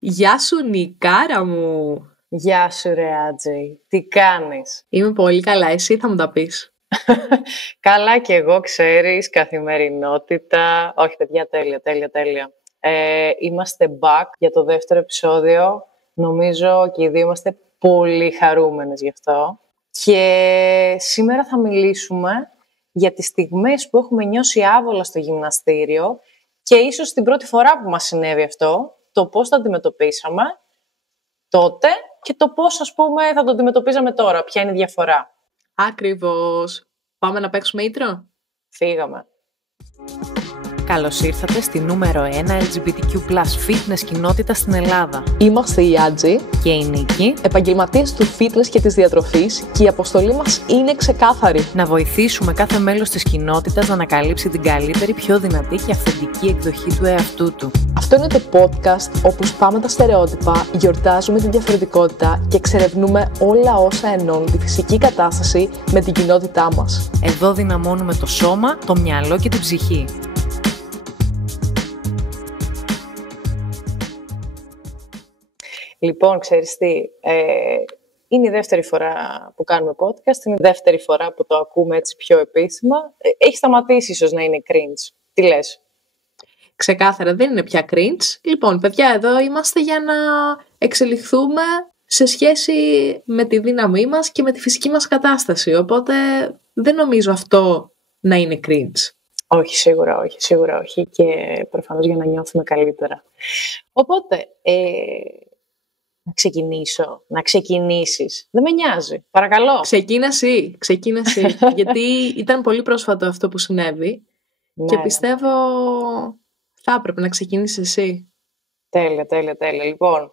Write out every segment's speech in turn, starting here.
Γεια σου Νικάρα μου! Γεια σου ρε Άτζη, τι κάνεις? Είμαι πολύ καλά, εσύ θα μου τα πεις. Καλά κι εγώ, ξέρεις, καθημερινότητα. Όχι παιδιά, τέλεια. Είμαστε back για το δεύτερο επεισόδιο. Νομίζω και οι δύο είμαστε πολύ χαρούμενες γι' αυτό. Και σήμερα θα μιλήσουμε για τις στιγμές που έχουμε νιώσει άβολα στο γυμναστήριο και ίσως την πρώτη φορά που μας συνέβη αυτό, το πώς το αντιμετωπίσαμε τότε και το πώς, ας πούμε, θα το αντιμετωπίζαμε τώρα. Ποια είναι η διαφορά. Ακριβώς. Πάμε να παίξουμε intro? Φύγαμε. Καλώς ήρθατε στη νούμερο 1 LGBTQ+ fitness κοινότητα στην Ελλάδα. Είμαστε η Άτζη Και η Νίκη. επαγγελματίες του fitness και της διατροφής και η αποστολή μας είναι ξεκάθαρη. Να βοηθήσουμε κάθε μέλος της κοινότητας να ανακαλύψει την καλύτερη, πιο δυνατή και αυθεντική εκδοχή του εαυτού του. Αυτό είναι το podcast όπου σπάμε τα στερεότυπα, γιορτάζουμε την διαφορετικότητα και εξερευνούμε όλα όσα ενώνουν τη φυσική κατάσταση με την κοινότητά μας. Εδώ δυναμώνουμε το σώμα, το μυαλό και την ψυχή. Λοιπόν, ξέρεις τι, είναι η δεύτερη φορά που κάνουμε podcast, είναι η δεύτερη φορά που το ακούμε έτσι πιο επίσημα. Έχει σταματήσει ίσως να είναι cringe. Τι λες? Ξεκάθαρα, δεν είναι πια cringe. Λοιπόν, παιδιά, εδώ είμαστε για να εξελιχθούμε σε σχέση με τη δύναμή μας και με τη φυσική μας κατάσταση. Οπότε δεν νομίζω αυτό να είναι cringe. Όχι, σίγουρα όχι και προφανώς για να νιώθουμε καλύτερα. Οπότε, να ξεκινήσω, να ξεκινήσεις. Δεν με νοιάζει, παρακαλώ. Ξεκίνα εσύ. Γιατί ήταν πολύ πρόσφατο αυτό που συνέβη και πιστεύω θα έπρεπε να ξεκινήσεις εσύ. Τέλεια. Λοιπόν,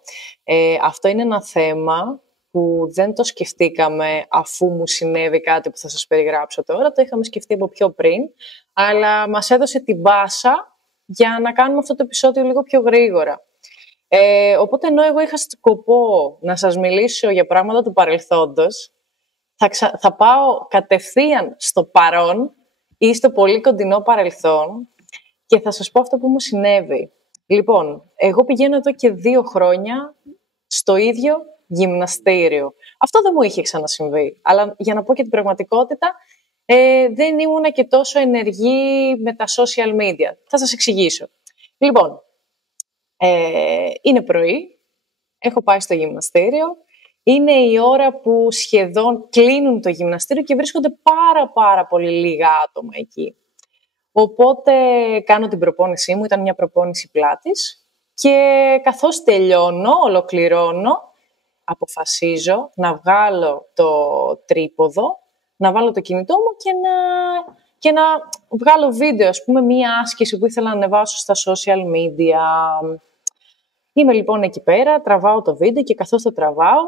αυτό είναι ένα θέμα που δεν το σκεφτήκαμε αφού μου συνέβη κάτι που θα σας περιγράψω τώρα. Το είχαμε σκεφτεί από πιο πριν, αλλά μας έδωσε την μπάσα για να κάνουμε αυτό το επεισόδιο λίγο πιο γρήγορα. Οπότε ενώ εγώ είχα σκοπό να σας μιλήσω για πράγματα του παρελθόντος, θα πάω κατευθείαν στο παρόν ή στο πολύ κοντινό παρελθόν και θα σας πω αυτό που μου συνέβη. Λοιπόν, εγώ πηγαίνω εδώ και 2 χρόνια στο ίδιο γυμναστήριο. Αυτό δεν μου είχε ξανασυμβεί, αλλά για να πω και την πραγματικότητα, δεν ήμουνα και τόσο ενεργή με τα social media. Θα σας εξηγήσω. Λοιπόν, είναι πρωί, έχω πάει στο γυμναστήριο, είναι η ώρα που σχεδόν κλείνουν το γυμναστήριο και βρίσκονται πάρα πολύ λίγα άτομα εκεί. Οπότε κάνω την προπόνησή μου, ήταν μια προπόνηση πλάτης και καθώς τελειώνω, ολοκληρώνω, αποφασίζω να βγάλω το τρίποδο, να βάλω το κινητό μου και να βγάλω βίντεο, ας πούμε, μία άσκηση που ήθελα να ανεβάσω στα social media. Είμαι λοιπόν εκεί πέρα, τραβάω το βίντεο και καθώς το τραβάω,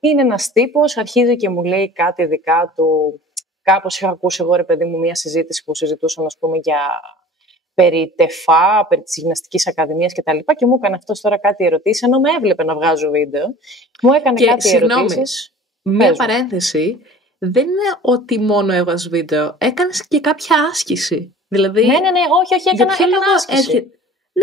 είναι ένας τύπος, αρχίζει και μου λέει κάτι δικά του. Κάπως είχα ακούσει εγώ, ρε παιδί μου, μία συζήτηση που συζητούσαν, ας πούμε, περί ΤΕΦΑ, περί της Γυμναστικής Ακαδημίας κτλ. Και μου έκανε αυτός τώρα κάτι ερωτήσεις, ενώ με έβλεπε να βγάζω βίντεο. Μου έκανε κάτι ερωτήσεις. Μία παρένθεση. Δεν είναι ότι μόνο έβγαζε βίντεο. Έκανες και κάποια άσκηση. Δηλαδή, Ναι, όχι, έκανα άσκηση.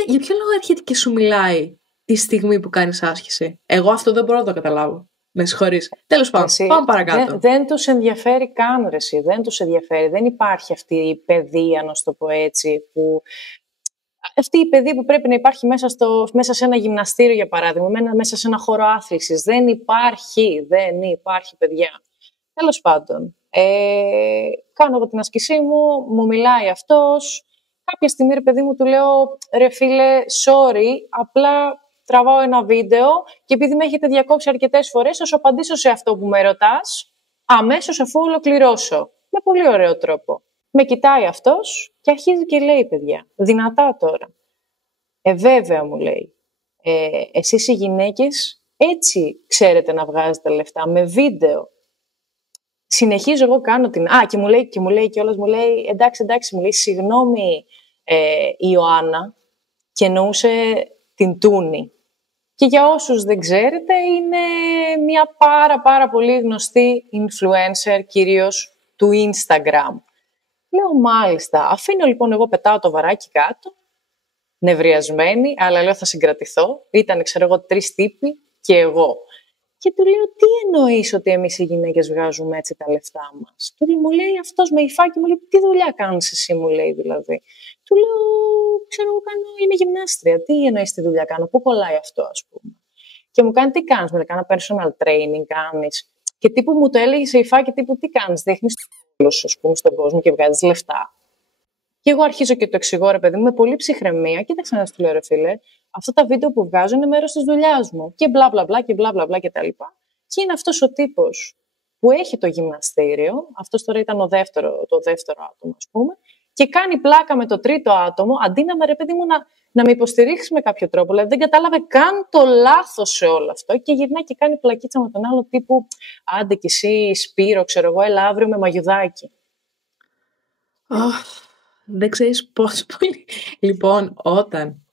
Για ποιο λόγο έρχεται και σου μιλάει τη στιγμή που κάνεις άσκηση? Εγώ αυτό δεν μπορώ να το καταλάβω. Με συγχωρείς. Τέλος πάντων, πάμε παρακάτω. Δεν τους ενδιαφέρει καν, ρε εσύ, δεν τους ενδιαφέρει. Δεν υπάρχει αυτή η παιδεία, να το πω έτσι, αυτή η παιδεία που πρέπει να υπάρχει μέσα σε ένα γυμναστήριο, για παράδειγμα, μέσα σε ένα χώρο άθλησης. Δεν υπάρχει, παιδιά. Τέλος πάντων, κάνω εγώ την άσκησή μου, μου μιλάει αυτός. Κάποια στιγμή, ρε παιδί μου, του λέω, ρε φίλε, sorry, απλά τραβάω ένα βίντεο και επειδή με έχετε διακόψει αρκετές φορές, θα σου απαντήσω σε αυτό που με ρωτάς αμέσως αφού ολοκληρώσω. Με πολύ ωραίο τρόπο. Με κοιτάει αυτός και αρχίζει και λέει, παιδιά, δυνατά τώρα. Βέβαια, μου λέει, εσείς οι γυναίκες έτσι ξέρετε να βγάζετε λεφτά, με βίντεο. Συνεχίζω εγώ, κάνω την... και μου λέει κιόλας, μου λέει, εντάξει, μου λέει, συγγνώμη Ιωάννα, και εννοούσε την Τούνη. Και για όσους δεν ξέρετε, είναι μια πάρα πολύ γνωστή influencer, κυρίως του Instagram. Λέω, μάλιστα. Αφήνω λοιπόν, εγώ πετάω το βαράκι κάτω, νευριασμένη, αλλά λέω θα συγκρατηθώ. Ήταν, ξέρω εγώ, 3 τύποι και εγώ. Και του λέω, τι εννοείς ότι εμείς οι γυναίκες βγάζουμε έτσι τα λεφτά μας? Μου λέει αυτός με υφάκι, μου λέει, τι δουλειά κάνεις εσύ, μου λέει δηλαδή. Του λέω, ξέρω εγώ, είμαι γυμνάστρια. Τι εννοείς τι δουλειά κάνω, πού κολλάει αυτό, ας πούμε? Και μου κάνει, τι κάνεις? Μου λέει, κάνω personal training, κάνεις. Και τύπου μου το έλεγε σε υφάκι, τύπου τι κάνεις? Δείχνεις το όλο σου, ας πούμε, στον κόσμο και βγάζεις λεφτά. Και εγώ αρχίζω και το εξηγώ, ρε παιδί μου, με πολύ ψυχραιμία. Κοίταξε να σου λέω, ρε φίλε, αυτά τα βίντεο που βγάζω είναι μέρος της δουλειάς μου. Και μπλα μπλα μπλα και μπλα μπλα μπλα κτλ. Και είναι αυτός ο τύπος που έχει το γυμναστήριο. Αυτός τώρα ήταν το δεύτερο άτομο, ας πούμε. Και κάνει πλάκα με το τρίτο άτομο, αντί να, ρε παιδί μου, να με υποστηρίξει με κάποιο τρόπο. Δηλαδή δεν κατάλαβε καν το λάθος σε όλο αυτό. Και γυρνάει και κάνει πλακίτσα με τον άλλο τύπου. Άντε κι εσύ, Σπύρο, ξέρω εγώ, έλα αύριο με μαγιουδάκι. Δεν ξέρεις πόσο πολύ. Λοιπόν, όταν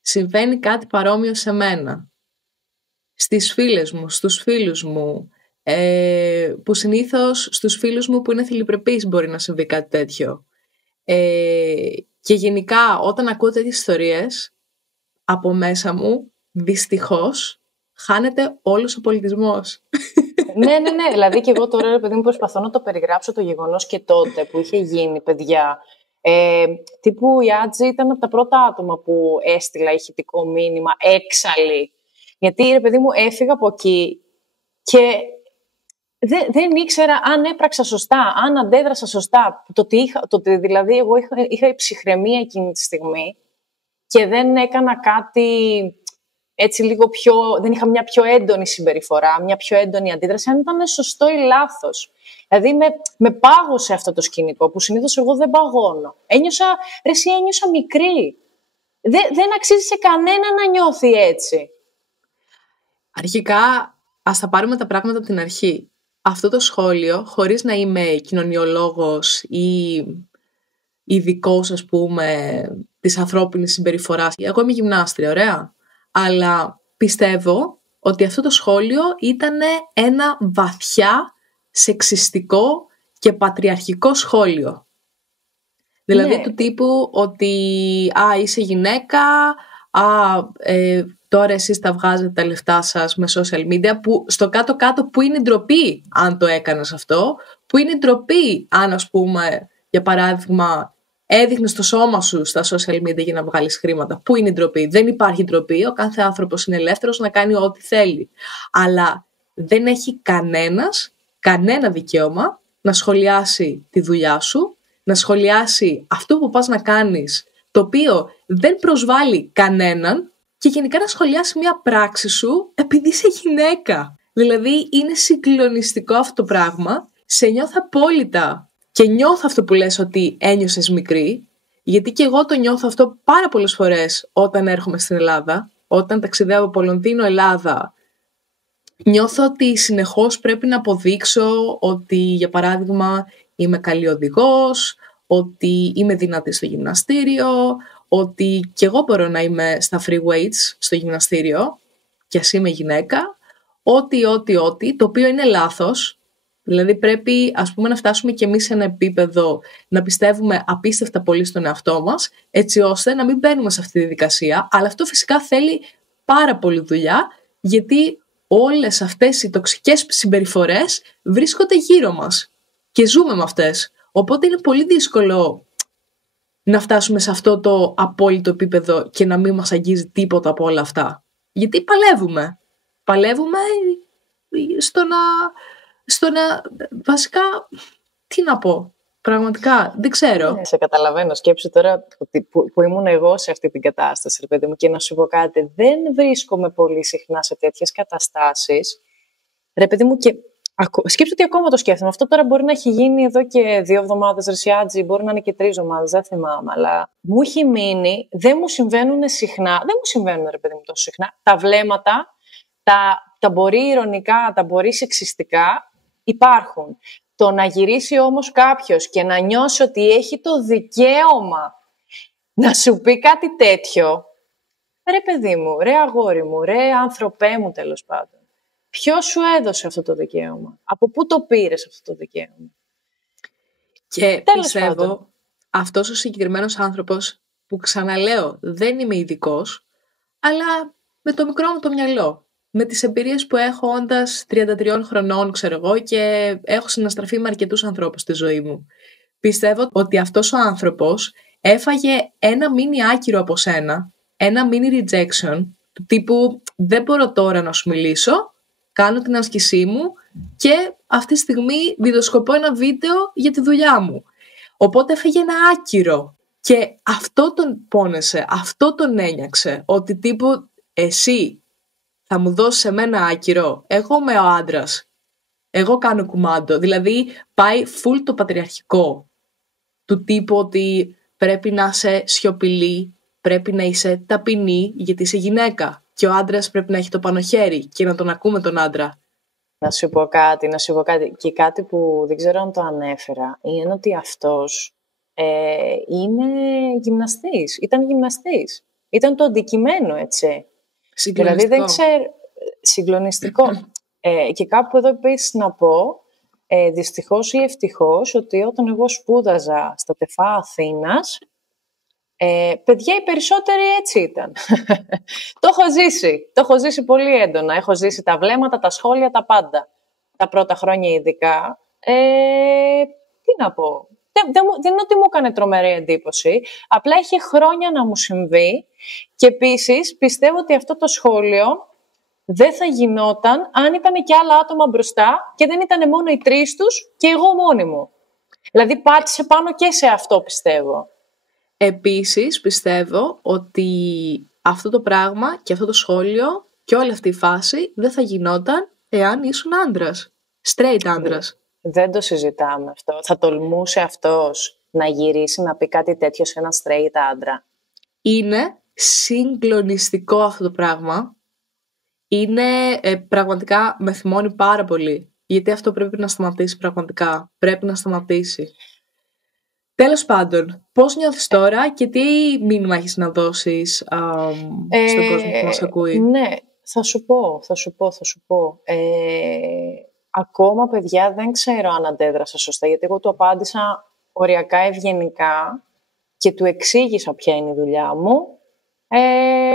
συμβαίνει κάτι παρόμοιο σε μένα, στις φίλες μου, στους φίλους μου, που συνήθως στους φίλους μου που είναι θηλυπρεπείς μπορεί να συμβεί κάτι τέτοιο, και γενικά όταν ακούω τέτοιες ιστορίες, από μέσα μου δυστυχώς χάνεται όλος ο πολιτισμός. Ναι. Δηλαδή και εγώ τώρα, ρε παιδί μου, προσπαθώ να το περιγράψω το γεγονός και τότε που είχε γίνει, παιδιά. Τύπου η Άτζη ήταν από τα πρώτα άτομα που έστειλα ηχητικό μήνυμα έξαλλη. Γιατί, ρε παιδί μου, έφυγα από εκεί και δεν ήξερα αν έπραξα σωστά, αν αντέδρασα σωστά. Δηλαδή, εγώ είχα ψυχραιμία εκείνη τη στιγμή και δεν έκανα κάτι έτσι λίγο πιο... Δεν είχα μια πιο έντονη συμπεριφορά, μια πιο έντονη αντίδραση, αν ήταν σωστό ή λάθος. Δηλαδή, με πάγωσε αυτό το σκηνικό, που συνήθως εγώ δεν παγώνω. Ένιωσα μικρή. Δεν αξίζει σε κανένα να νιώθει έτσι. Αρχικά, ας τα πάρουμε τα πράγματα από την αρχή. Αυτό το σχόλιο, χωρίς να είμαι κοινωνιολόγος ή ειδικός, ας πούμε, της ανθρώπινης συμπεριφοράς. Εγώ είμαι γυμνάστρια, ωραία. Αλλά πιστεύω ότι αυτό το σχόλιο ήταν ένα βαθιά σεξιστικό και πατριαρχικό σχόλιο. Δηλαδή του τύπου ότι είσαι γυναίκα, τώρα εσείς τα βγάζετε τα λεφτά σας με social media, που στο κάτω-κάτω που είναι ντροπή αν το έκανες αυτό, που είναι ντροπή αν, ας πούμε, για παράδειγμα, έδειχνες το σώμα σου στα social media για να βγάλεις χρήματα. Πού είναι η ντροπή? Δεν υπάρχει ντροπή. Ο κάθε άνθρωπος είναι ελεύθερος να κάνει ό,τι θέλει. Αλλά δεν έχει κανένα δικαίωμα να σχολιάσει τη δουλειά σου, να σχολιάσει αυτό που πας να κάνεις, το οποίο δεν προσβάλλει κανέναν, και γενικά να σχολιάσει μια πράξη σου επειδή είσαι γυναίκα. Δηλαδή είναι συγκλονιστικό αυτό το πράγμα. Σε νιώθω απόλυτα. Και νιώθω αυτό που λες ότι ένιωσες μικρή, γιατί και εγώ το νιώθω αυτό πάρα πολλές φορές όταν έρχομαι στην Ελλάδα, όταν ταξιδεύω από Λονδίνο, Ελλάδα. Νιώθω ότι συνεχώς πρέπει να αποδείξω ότι, για παράδειγμα, είμαι καλή οδηγός, ότι είμαι δυνατή στο γυμναστήριο, ότι και εγώ μπορώ να είμαι στα free weights στο γυμναστήριο, και ας είμαι γυναίκα, ό,τι, το οποίο είναι λάθος. Δηλαδή πρέπει, ας πούμε, να φτάσουμε και εμείς σε ένα επίπεδο να πιστεύουμε απίστευτα πολύ στον εαυτό μας, έτσι ώστε να μην μπαίνουμε σε αυτή τη δικασία. Αλλά αυτό φυσικά θέλει πάρα πολύ δουλειά, γιατί όλες αυτές οι τοξικές συμπεριφορές βρίσκονται γύρω μας και ζούμε με αυτές. Οπότε είναι πολύ δύσκολο να φτάσουμε σε αυτό το απόλυτο επίπεδο και να μην μας αγγίζει τίποτα από όλα αυτά. Γιατί παλεύουμε. Παλεύουμε στο να βασικά, τι να πω, πραγματικά, δεν ξέρω. Σε καταλαβαίνω. Σκέψου τώρα που ήμουν εγώ σε αυτή την κατάσταση, ρε παιδί μου, και να σου πω κάτι, δεν βρίσκομαι πολύ συχνά σε τέτοιες καταστάσεις. Ρε παιδί μου, και σκέψου ότι ακόμα το σκέφτομαι. Αυτό τώρα μπορεί να έχει γίνει εδώ και 2 εβδομάδες, Ρεσιάτζη, μπορεί να είναι και 3 εβδομάδες, δεν θυμάμαι, αλλά μου έχει μείνει, δεν μου συμβαίνουν συχνά, δεν μου συμβαίνουν, ρε παιδί μου, τόσο συχνά. Τα βλέμματα, τα μπορεί ειρωνικά, τα μπορεί σεξιστικά, υπάρχουν. Το να γυρίσει όμως κάποιος και να νιώσει ότι έχει το δικαίωμα να σου πει κάτι τέτοιο, ρε παιδί μου, ρε αγόρι μου, ρε άνθρωπέ μου, τέλος πάντων. Ποιος σου έδωσε αυτό το δικαίωμα? Από πού το πήρες αυτό το δικαίωμα? Και πιστεύω αυτός ο συγκεκριμένος άνθρωπος που ξαναλέω δεν είμαι ειδικός, αλλά με το μικρό μου το μυαλό, με τις εμπειρίες που έχω όντας 33 χρονών, ξέρω εγώ, και έχω συναστραφεί με αρκετούς ανθρώπους στη ζωή μου. Πιστεύω ότι αυτός ο άνθρωπος έφαγε ένα μίνι άκυρο από σένα, ένα mini rejection, του τύπου δεν μπορώ τώρα να σου μιλήσω, κάνω την άσκησή μου και αυτή τη στιγμή διδοσκοπώ ένα βίντεο για τη δουλειά μου. Οπότε έφαγε ένα άκυρο και αυτό τον πόνεσε, αυτό τον ένιαξε, ότι τύπου εσύ θα μου δώσεις εμένα άκυρο, εγώ είμαι ο άντρας, εγώ κάνω κουμάντο. Δηλαδή πάει full το πατριαρχικό του τύπου ότι πρέπει να είσαι σιωπηλή, πρέπει να είσαι ταπεινή γιατί είσαι γυναίκα και ο άντρας πρέπει να έχει το πάνω χέρι και να τον ακούμε τον άντρα. Να σου πω κάτι. Και κάτι που δεν ξέρω αν το ανέφερα είναι ότι αυτός είναι γυμναστής. Ήταν γυμναστής. Ήταν το αντικειμένο, έτσι. Συγκλονιστικό. Δηλαδή δεν ξέρω... Συγκλονιστικό. Και κάπου εδώ επίσης να πω, δυστυχώς ή ευτυχώς, ότι όταν εγώ σπούδαζα στα ΤΕΦΑ Αθήνας, παιδιά οι περισσότεροι έτσι ήταν. Το έχω ζήσει πολύ έντονα. Έχω ζήσει τα βλέμματα, τα σχόλια, τα πάντα. Τα πρώτα χρόνια ειδικά. Τι να πω. Δεν είναι ότι μου έκανε τρομερή εντύπωση. Απλά είχε χρόνια να μου συμβεί. Και επίσης πιστεύω ότι αυτό το σχόλιο δεν θα γινόταν αν ήταν και άλλα άτομα μπροστά και δεν ήταν μόνο οι τρεις τους και εγώ μόνη μου. Δηλαδή πάτησε πάνω και σε αυτό, πιστεύω. Επίσης πιστεύω ότι αυτό το πράγμα και αυτό το σχόλιο και όλη αυτή η φάση δεν θα γινόταν εάν ήσουν άντρας. Straight άντρας. Δεν το συζητάμε αυτό. Θα τολμούσε αυτός να γυρίσει να πει κάτι τέτοιο σε ένα straight άντρα? Είναι συγκλονιστικό αυτό το πράγμα. Είναι πραγματικά με θυμώνει πάρα πολύ. Γιατί αυτό πρέπει να σταματήσει πραγματικά. Πρέπει να σταματήσει. Τέλος πάντων, πώς νιώθεις τώρα και τι μήνυμα έχεις να δώσεις στον κόσμο που μας ακούει? Ναι, θα σου πω. Ακόμα, παιδιά, δεν ξέρω αν αντέδρασα σωστά, γιατί εγώ του απάντησα οριακά ευγενικά και του εξήγησα ποια είναι η δουλειά μου,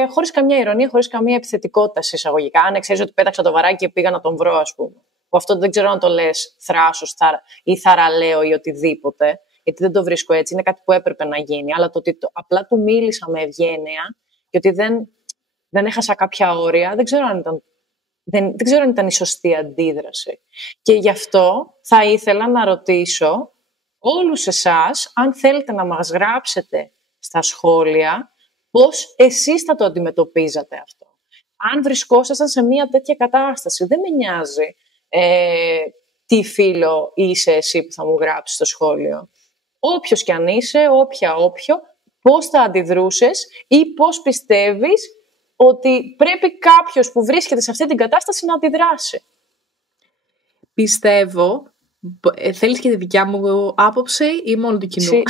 χωρίς καμία ηρωνία, χωρίς καμία επιθετικότητα εισαγωγικά. Αν ξέρεις ότι πέταξα το βαράκι και πήγα να τον βρω, ας πούμε. Που αυτό δεν ξέρω αν το λες θράσος ή θαραλέο ή οτιδήποτε, γιατί δεν το βρίσκω έτσι, είναι κάτι που έπρεπε να γίνει. Αλλά το ότι απλά του μίλησα με ευγένεια και ότι δεν έχασα κάποια όρια, δεν ξέρω αν ήταν η σωστή αντίδραση. Και γι' αυτό θα ήθελα να ρωτήσω όλους εσάς, αν θέλετε να μας γράψετε στα σχόλια, πώς εσείς θα το αντιμετωπίζατε αυτό. Αν βρισκόσασταν σε μια τέτοια κατάσταση, δεν με νοιάζει τι φίλο είσαι εσύ που θα μου γράψεις στο σχόλιο. Όποιος κι αν είσαι, όποιο, πώς θα αντιδρούσες ή πώς πιστεύεις ότι πρέπει κάποιος που βρίσκεται σε αυτή την κατάσταση να αντιδράσει. Πιστεύω, θέλεις και τη δικιά μου άποψη ή μόνο του κοινού?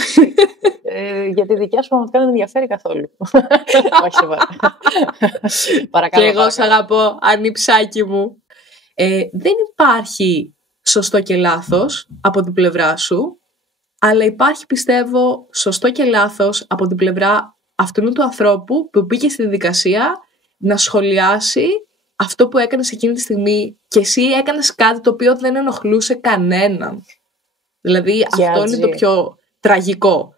Γιατί η δικιά σου πραγματικά δεν με ενδιαφέρει καθόλου. Όχι, σοβαρά. Παρακαλώ. Και εγώ σ' αγαπώ, ανιψάκι μου. Δεν υπάρχει σωστό και λάθος από την πλευρά σου, αλλά υπάρχει, πιστεύω, σωστό και λάθος από την πλευρά αυτού του ανθρώπου που μπήκε στη διαδικασία να σχολιάσει αυτό που έκανες εκείνη τη στιγμή και εσύ έκανες κάτι το οποίο δεν ενοχλούσε κανέναν. Δηλαδή αυτό είναι το πιο τραγικό.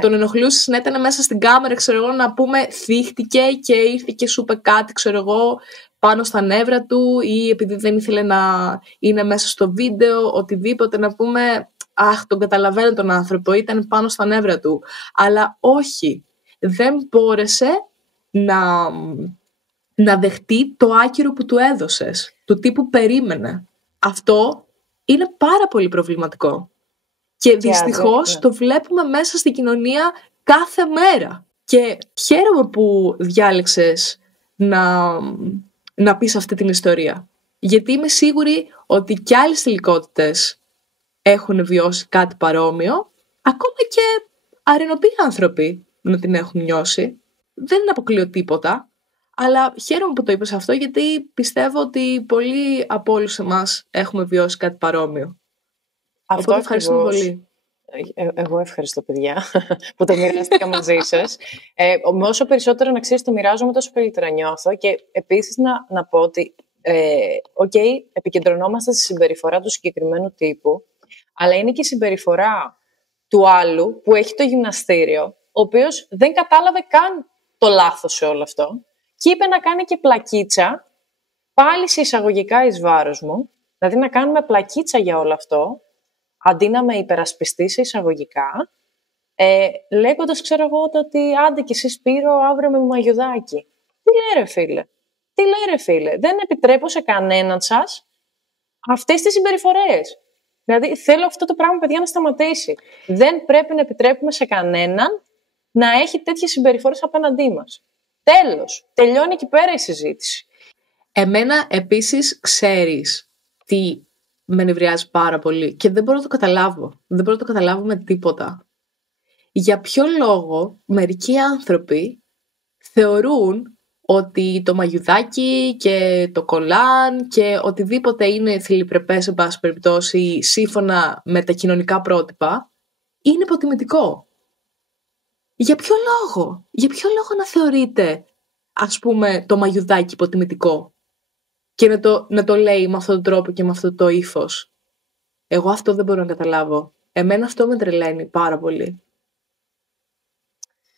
Τον ενοχλούσες να ήταν μέσα στην κάμερα, ξέρω εγώ, να πούμε θύχτηκε και ήρθε και σου είπε κάτι, ξέρω εγώ, πάνω στα νεύρα του, ή επειδή δεν ήθελε να είναι μέσα στο βίντεο, οτιδήποτε, να πούμε αχ, τον καταλαβαίνω τον άνθρωπο, ήταν πάνω στα νεύρα του. Αλλά όχι, δεν μπόρεσε να δεχτεί το άκυρο που του έδωσες, του τύπου περίμενε. Αυτό είναι πάρα πολύ προβληματικό. Και δυστυχώς το βλέπουμε μέσα στην κοινωνία κάθε μέρα. Και χαίρομαι που διάλεξες να πεις αυτή την ιστορία. Γιατί είμαι σίγουρη ότι και άλλες θηλυκότητες έχουν βιώσει κάτι παρόμοιο, ακόμα και αρενοποί άνθρωποι να την έχουν νιώσει. Δεν αποκλείω τίποτα, αλλά χαίρομαι που το είπες αυτό, γιατί πιστεύω ότι πολλοί από όλους εμάς έχουμε βιώσει κάτι παρόμοιο. Αυτό Οπότε ευχαριστούμε πολύ. Εγώ ευχαριστώ, παιδιά, που το μοιράστηκα μαζί σας. Όσο περισσότερο να ξέρεις το μοιράζομαι, τόσο καλύτερα νιώθω. Και επίσης να πω ότι, επικεντρωνόμαστε στη συμπεριφορά του συγκεκριμένου τύπου, αλλά είναι και η συμπεριφορά του άλλου που έχει το γυμναστήριο, ο οποίος δεν κατάλαβε καν το λάθος σε όλο αυτό και είπε να κάνει και πλακίτσα, πάλι σε εισαγωγικά εις βάρος μου, δηλαδή να κάνουμε πλακίτσα για όλο αυτό, αντί να με υπερασπιστεί σε εισαγωγικά, λέγοντας, ξέρω εγώ, ότι άντε κι εσύ Σπύρο, αύριο με μαγιουδάκι. Τι λέει ρε φίλε, δεν επιτρέπω σε κανέναν σας αυτές τις συμπεριφορές. Δηλαδή θέλω αυτό το πράγμα, παιδιά, να σταματήσει. Δεν πρέπει να επιτρέπουμε σε κανέναν να έχει τέτοιες συμπεριφορές απέναντί μας. Τέλος. Τελειώνει εκεί πέρα η συζήτηση. Εμένα επίσης ξέρεις τι με νευριάζει πάρα πολύ και δεν μπορώ να το καταλάβω. Δεν μπορώ να το καταλάβω με τίποτα. Για ποιο λόγο μερικοί άνθρωποι θεωρούν ότι το μαγιουδάκι και το κολάν και οτιδήποτε είναι θηλυπρεπές, εν πάση περιπτώσει, σύμφωνα με τα κοινωνικά πρότυπα, είναι υποτιμητικό. Για ποιο λόγο να θεωρείτε, ας πούμε, το μαγιουδάκι υποτιμητικό και να το λέει με αυτόν τον τρόπο και με αυτό το ύφος? Εγώ αυτό δεν μπορώ να καταλάβω. Εμένα αυτό με τρελαίνει πάρα πολύ.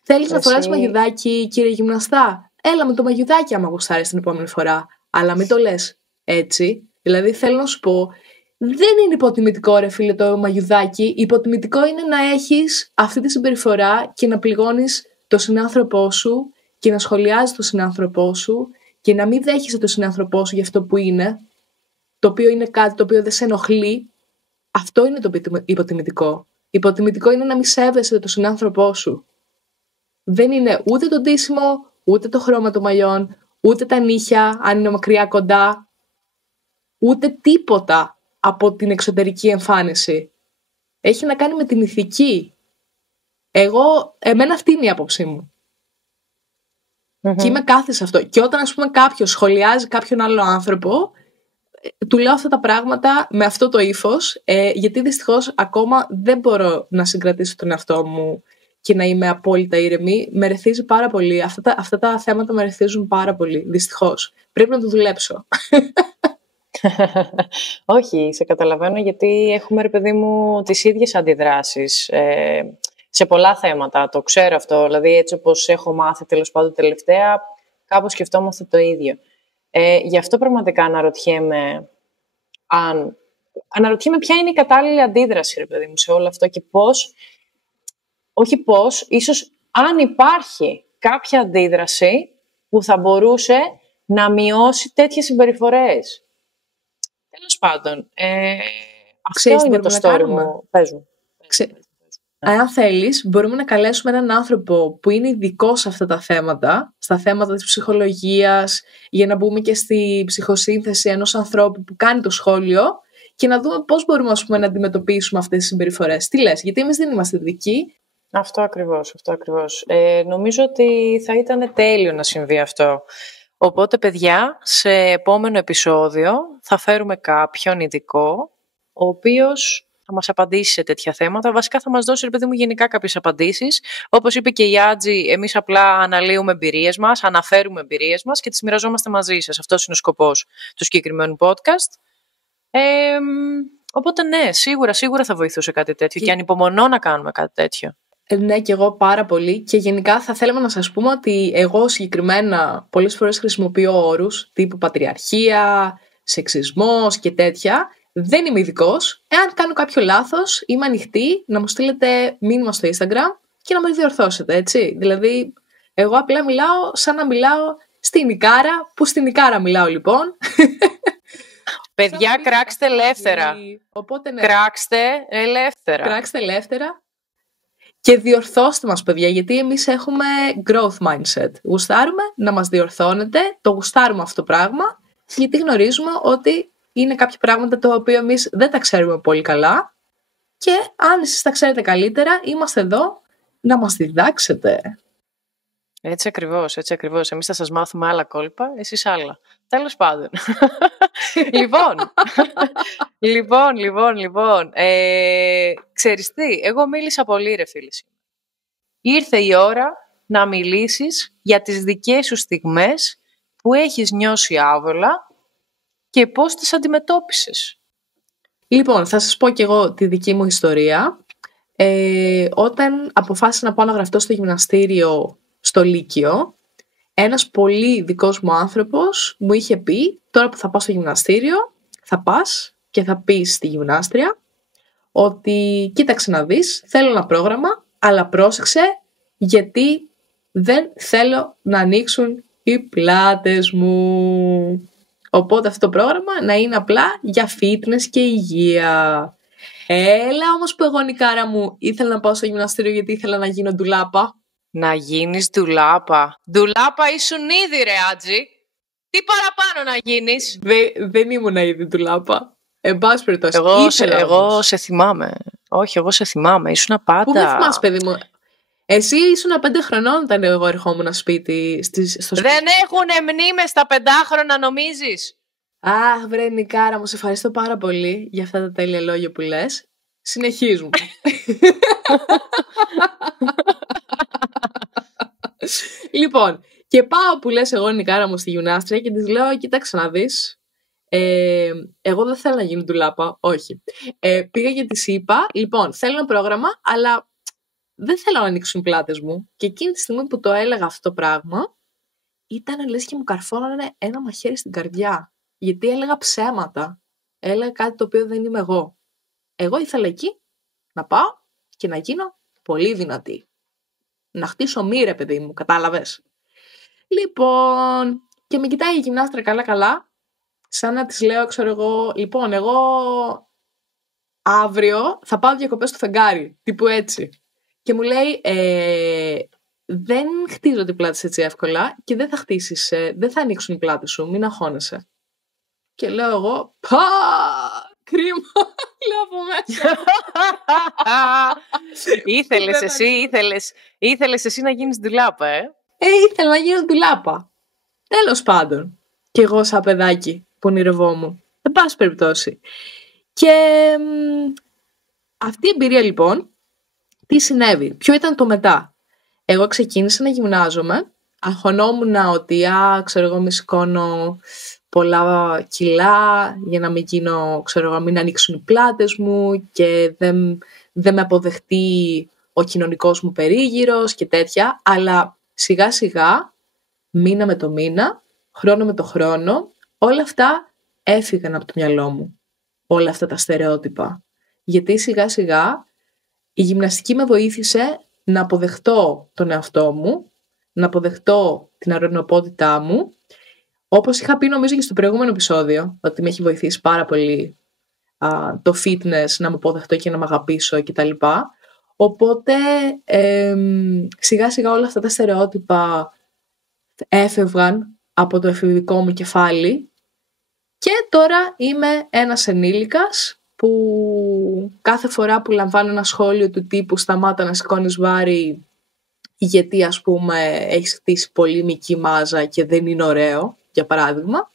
Θέλεις να φοράς μαγιουδάκι, κύριε γυμναστά? Έλα με το μαγιουδάκι άμα γουστάρεις την επόμενη φορά. Αλλά μην το λες έτσι. Δηλαδή θέλω να σου πω, δεν είναι υποτιμητικό ρε φίλε το μαγιουδάκι. Υποτιμητικό είναι να έχεις αυτή τη συμπεριφορά και να πληγώνεις τον συνάνθρωπό σου και να σχολιάζεις τον συνάνθρωπό σου και να μην δέχεσαι τον συνάνθρωπό σου για αυτό που είναι, το οποίο είναι κάτι το οποίο δεν σε ενοχλεί. Αυτό είναι το υποτιμητικό. Υποτιμητικό είναι να μην σέβεσαι τον συνάνθρωπό σου. Δεν είναι ούτε το ντύσιμο, ούτε το χρώμα των μαλλιών, ούτε τα νύχια, αν είναι μακριά κοντά, ούτε τίποτα από την εξωτερική εμφάνιση. Έχει να κάνει με την ηθική. Εμένα αυτή είναι η άποψή μου. Και είμαι κάθε σε αυτό. Και όταν, ας πούμε, κάποιος σχολιάζει κάποιον άλλο άνθρωπο, του λέω αυτά τα πράγματα με αυτό το ύφος, γιατί δυστυχώς ακόμα δεν μπορώ να συγκρατήσω τον εαυτό μου και να είμαι απόλυτα ήρεμη. Με ρεθίζει πάρα πολύ. Αυτά τα θέματα με ρεθίζουν πάρα πολύ, δυστυχώς. Πρέπει να το δουλέψω. Όχι, σε καταλαβαίνω, γιατί έχουμε, ρε παιδί μου, τις ίδιες αντιδράσεις σε πολλά θέματα. Το ξέρω αυτό. Δηλαδή, έτσι όπως έχω μάθει τέλος πάντων τελευταία, κάπως σκεφτόμαστε το ίδιο. Γι' αυτό πραγματικά αναρωτιέμαι ποια είναι η κατάλληλη αντίδραση, ρε παιδί μου, σε όλο αυτό και πώς, όχι πώς, ίσως αν υπάρχει κάποια αντίδραση που θα μπορούσε να μειώσει τέτοιες συμπεριφορές. Τέλος πάντων, αυτό είναι το story μου. Πες μου. Αν θέλεις, μπορούμε να καλέσουμε έναν άνθρωπο που είναι ειδικό σε αυτά τα θέματα, στα θέματα της ψυχολογίας, για να μπούμε και στη ψυχοσύνθεση ενός ανθρώπου που κάνει το σχόλιο και να δούμε πώς μπορούμε, ας πούμε, να αντιμετωπίσουμε αυτές τις συμπεριφορές. Τι λες, γιατί εμείς δεν είμαστε ειδικοί. Αυτό ακριβώς. Νομίζω ότι θα ήταν τέλειο να συμβεί αυτό. Οπότε, παιδιά, σε επόμενο επεισόδιο θα φέρουμε κάποιον ειδικό, ο οποίος θα μας απαντήσει σε τέτοια θέματα. Βασικά θα μας δώσει, ρε παιδί μου, γενικά κάποιες απαντήσεις. Όπως είπε και η Άτζη, εμείς απλά αναλύουμε εμπειρίες μας, αναφέρουμε εμπειρίες μας και τις μοιραζόμαστε μαζί σας. Αυτός είναι ο σκοπός του συγκεκριμένου podcast. Οπότε ναι, σίγουρα θα βοηθούσε κάτι τέτοιο και ανυπομονώ να κάνουμε κάτι τέτοιο. Ναι, και εγώ πάρα πολύ. Και γενικά θα θέλαμε να σας πούμε ότι εγώ συγκεκριμένα πολλές φορές χρησιμοποιώ όρους τύπου πατριαρχία, σεξισμός και τέτοια. Δεν είμαι ειδικός. Εάν κάνω κάποιο λάθος, είμαι ανοιχτή να μου στείλετε μήνυμα στο Instagram και να με διορθώσετε, έτσι. Δηλαδή, εγώ απλά μιλάω σαν να μιλάω στην Ικάρα, που στην Ικάρα μιλάω λοιπόν. Παιδιά, κράξτε ελεύθερα. Οπότε, ναι. Κράξτε ελεύθερα. Και διορθώστε μας, παιδιά, γιατί εμείς έχουμε growth mindset. Γουστάρουμε να μας διορθώνετε, το γουστάρουμε αυτό το πράγμα, γιατί γνωρίζουμε ότι είναι κάποια πράγματα τα οποία εμείς δεν τα ξέρουμε πολύ καλά και αν εσείς τα ξέρετε καλύτερα, είμαστε εδώ να μας διδάξετε. Έτσι ακριβώς, έτσι ακριβώς. Εμείς θα σας μάθουμε άλλα κόλπα, εσείς άλλα. Τέλος πάντων. Λοιπόν. Ξέρεις τι, εγώ μίλησα πολύ ρε φίλη. Ήρθε η ώρα να μιλήσεις για τις δικές σου στιγμές που έχεις νιώσει άβολα και πώς τις αντιμετώπισες. Λοιπόν, θα σας πω κι εγώ τη δική μου ιστορία. Όταν αποφάσισα να πάω να γραφτώ στο γυμναστήριο στο Λύκειο, ένας πολύ δικός μου άνθρωπος μου είχε πει, τώρα που θα πάω στο γυμναστήριο, θα πας και θα πεις στη γυμνάστρια ότι κοίταξε να δεις, θέλω ένα πρόγραμμα, αλλά πρόσεξε γιατί δεν θέλω να ανοίξουν οι πλάτες μου. Οπότε αυτό το πρόγραμμα να είναι απλά για fitness και υγεία. Έλα όμως που εγώ, Νικάρα μου, ήθελα να πάω στο γυμναστήριο γιατί ήθελα να γίνω ντουλάπα. Να γίνεις ντουλάπα. Ντουλάπα ήσουν ήδη ρε Άτζη. Τι παραπάνω να γίνεις. Δεν ήμουν ήδη ντουλάπα. Εν πάση περιπτώσει. Εγώ σε θυμάμαι. Όχι, εγώ σε θυμάμαι. Ήσουν πάντα. Πού με θυμάσαι, παιδί μου. Εσύ ήσουν 5 χρονών όταν εγώ ερχόμουν σπίτι. Στο σπίτι. Δεν έχουνε μνήμες τα 5χρονα, νομίζεις. Αχ, βρε Νικάρα μου, σε ευχαριστώ πάρα πολύ για αυτά τα τέλεια λόγια που λες. Συνεχίζουμε. Λοιπόν, και πάω που λες εγώ Νικάρα μου στη γυμνάστρια και της λέω, κοίταξε να δεις, εγώ δεν θέλω να γίνω ντουλάπα, όχι. Πήγα και της είπα, λοιπόν, θέλω ένα πρόγραμμα, αλλά δεν θέλω να ανοίξουν οι πλάτες μου. Και εκείνη τη στιγμή που το έλεγα αυτό το πράγμα, ήταν λες και μου καρφώνανε ένα μαχαίρι στην καρδιά. Γιατί έλεγα ψέματα. Έλεγα κάτι το οποίο δεν είμαι εγώ. Εγώ ήθελα εκεί να πάω και να γίνω πολύ δυνατή. Να χτίσω μοίρε, παιδί μου, κατάλαβες. Λοιπόν, και με κοιτάει η γυμνάστρα καλά-καλά, σαν να της λέω, ξέρω εγώ, λοιπόν, εγώ αύριο θα πάω διακοπές στο φεγγάρι, τύπου έτσι. Και μου λέει, δεν χτίζονται οι πλάτες έτσι εύκολα και δεν θα χτίσεις, δεν θα ανοίξουν οι πλάτες σου, μην αγχώνεσαι. Και λέω εγώ, κρίμα, λέω από μέσα. Ήθελες εσύ να γίνεις ντουλάπα, Ήθελα να γίνω ντουλάπα. Τέλος πάντων. Κι εγώ σαν παιδάκι που ονειρευόμουν. Εν πάση περιπτώσει. Και αυτή η εμπειρία λοιπόν, τι συνέβη, ποιο ήταν το μετά. Εγώ ξεκίνησα να γυμνάζομαι, αγχωνόμουν ότι ξέρω εγώ, μη σηκώνω πολλά κιλά για να μην γίνω, ξέρω εγώ, μην ανοίξουν οι πλάτες μου και δεν με αποδεχτεί ο κοινωνικός μου περίγυρος και τέτοια, αλλά σιγά σιγά, μήνα με το μήνα, χρόνο με το χρόνο, όλα αυτά έφυγαν από το μυαλό μου. Όλα αυτά τα στερεότυπα. Γιατί σιγά σιγά η γυμναστική με βοήθησε να αποδεχτώ τον εαυτό μου, να αποδεχτώ την αρρωνοπότητά μου. Όπως είχα πει νομίζω και στο προηγούμενο επεισόδιο, ότι με έχει βοηθήσει πάρα πολύ το fitness, να με αποδεχτώ και να με αγαπήσω κτλ. Οπότε σιγά σιγά όλα αυτά τα στερεότυπα έφευγαν από το εφηβικό μου κεφάλι και τώρα είμαι ένας ενήλικας που κάθε φορά που λαμβάνω ένα σχόλιο του τύπου σταμάτα να σηκώνεις βάρη γιατί ας πούμε έχεις χτίσει πολύ μικρή μάζα και δεν είναι ωραίο, για παράδειγμα,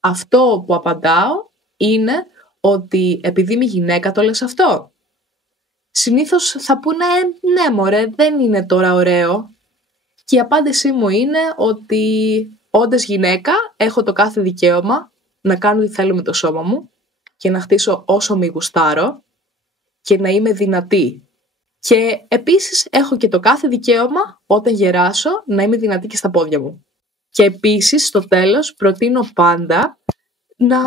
αυτό που απαντάω είναι ότι επειδή είμαι γυναίκα το λες αυτό. Συνήθως θα πούνε ναι μωρέ δεν είναι τώρα ωραίο και η απάντησή μου είναι ότι όντας γυναίκα έχω το κάθε δικαίωμα να κάνω τι θέλω με το σώμα μου και να χτίσω όσο μη γουστάρω και να είμαι δυνατή. Και επίσης έχω και το κάθε δικαίωμα όταν γεράσω να είμαι δυνατή και στα πόδια μου. Και επίσης στο τέλος προτείνω πάντα να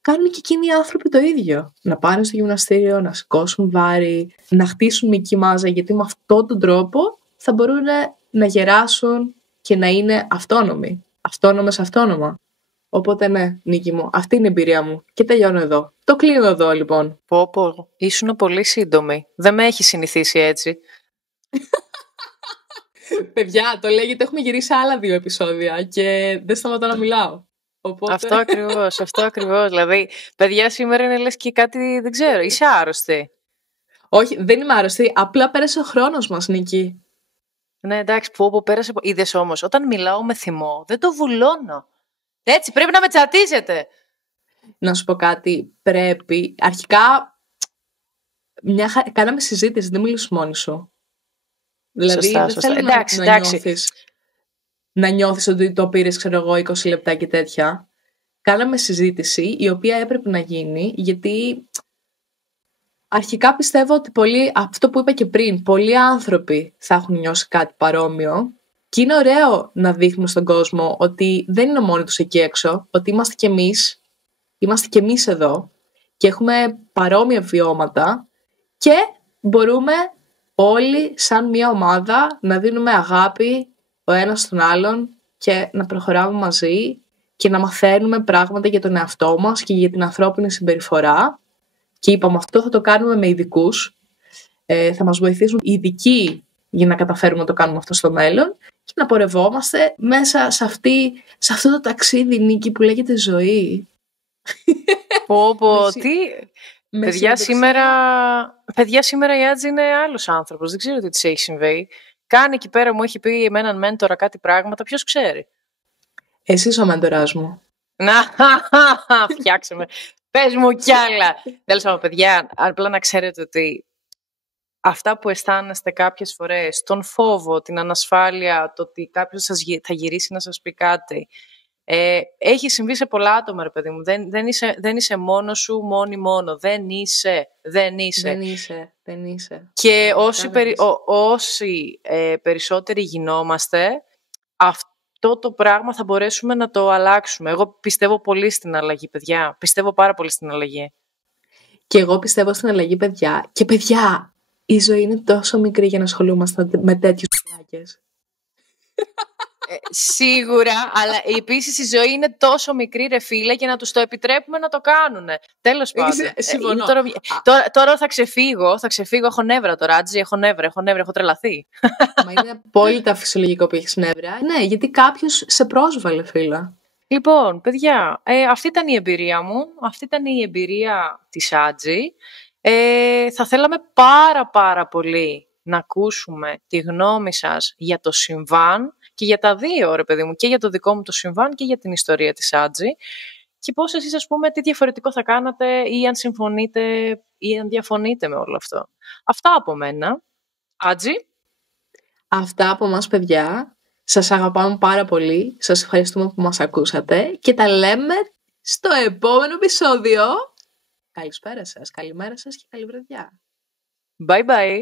κάνουν και εκείνοι οι άνθρωποι το ίδιο. Να πάνε στο γυμναστήριο, να σηκώσουν βάρη, να χτίσουν μικρή μάζα γιατί με αυτόν τον τρόπο θα μπορούν να γεράσουν και να είναι αυτόνομοι. Αυτόνομες αυτόνομα. Οπότε ναι, Νίκη μου, αυτή είναι η εμπειρία μου. Και τελειώνω εδώ. Το κλείνω εδώ λοιπόν. Πω, ήσουν πολύ σύντομη. Δεν με έχει συνηθίσει έτσι. Παιδιά, το λέγεται, έχουμε γυρίσει άλλα 2 επεισόδια και δεν σταματώ να μιλάω. Οπότε... Αυτό ακριβώς. Δηλαδή, παιδιά, σήμερα είναι λες και κάτι, δεν ξέρω, είσαι άρρωστη. Όχι, δεν είμαι άρρωστη, απλά πέρασε ο χρόνος μας, Νίκη. Ναι, εντάξει, που πέρασε. Είδες όμως, όταν μιλάω με θυμό, δεν το βουλώνω. Έτσι, πρέπει να με τσατίζετε. Να σου πω κάτι, πρέπει. Αρχικά, κάναμε συζήτηση, δεν μιλήσεις μόνη σου. Δηλαδή, Σωστά, δεν σωστά. θέλω Εντάξει. να νιώθεις ότι το πήρες, ξέρω εγώ, 20 λεπτά και τέτοια. Κάναμε συζήτηση, η οποία έπρεπε να γίνει, γιατί αρχικά πιστεύω ότι αυτό που είπα και πριν, πολλοί άνθρωποι θα έχουν νιώσει κάτι παρόμοιο και είναι ωραίο να δείχνουμε στον κόσμο ότι δεν είναι μόνοι τους εκεί έξω, ότι είμαστε κι εμείς εδώ και έχουμε παρόμοια βιώματα και μπορούμε όλοι σαν μια ομάδα να δίνουμε αγάπη ο ένας στον άλλον και να προχωράμε μαζί και να μαθαίνουμε πράγματα για τον εαυτό μας και για την ανθρώπινη συμπεριφορά. Και είπαμε, αυτό θα το κάνουμε με ειδικούς. Θα μας βοηθήσουν οι ειδικοί για να καταφέρουμε να το κάνουμε αυτό στο μέλλον και να πορευόμαστε μέσα σε αυτό το ταξίδι, Νίκη, που λέγεται ζωή. Τι... Παιδιά, σήμερα η Άτζη είναι άλλος άνθρωπος. Δεν ξέρω τι της έχει συμβεί. Κάνει εκεί πέρα, μου έχει πει με έναν μέντορα κάτι πράγματα. Ποιος ξέρει. Εσύ είσαι ο μέντορας μου. Να, φτιάξε με. Πες μου κι άλλα. Τέλος πάντων, παιδιά, απλά να ξέρετε ότι αυτά που αισθάνεστε κάποιες φορές, τον φόβο, την ανασφάλεια, το ότι κάποιος θα γυρίσει να σας πει κάτι, έχει συμβεί σε πολλά άτομα, ρε παιδί μου. Δεν είσαι μόνος σου, μόνο. Δεν είσαι. Και όσοι περισσότεροι γινόμαστε, αυτό το πράγμα θα μπορέσουμε να το αλλάξουμε. Εγώ πιστεύω πολύ στην αλλαγή, παιδιά. Πιστεύω πάρα πολύ στην αλλαγή. Και εγώ πιστεύω στην αλλαγή, παιδιά. Και παιδιά, η ζωή είναι τόσο μικρή για να ασχολούμαστε με τέτοιους πλάκες. Σίγουρα, αλλά επίσης η ζωή είναι τόσο μικρή, ρε φίλε, και να τους το επιτρέπουμε να το κάνουν. Τέλος πάντων. Συμφωνώ. Τώρα θα ξεφύγω. Έχω νεύρα τώρα, Άτζη, έχω τρελαθεί. Μα είναι απόλυτα φυσιολογικό που έχεις νεύρα. Ναι, γιατί κάποιος σε πρόσβαλε, φίλα. Λοιπόν, παιδιά, αυτή ήταν η εμπειρία μου. Αυτή ήταν η εμπειρία της Άτζη. Θα θέλαμε πάρα πολύ να ακούσουμε τη γνώμη σας για το συμβάν και για τα δύο, ρε παιδί μου, και για το δικό μου το συμβάν και για την ιστορία της Άτζη και πώς εσείς, ας πούμε, τι διαφορετικό θα κάνατε ή αν συμφωνείτε ή αν διαφωνείτε με όλο αυτό. Αυτά από μένα. Άτζη. Αυτά από μας, παιδιά. Σας αγαπάμε πάρα πολύ. Σας ευχαριστούμε που μας ακούσατε και τα λέμε στο επόμενο επεισόδιο. Καλησπέρα σας, καλημέρα σας και καλή βραδιά. Bye bye.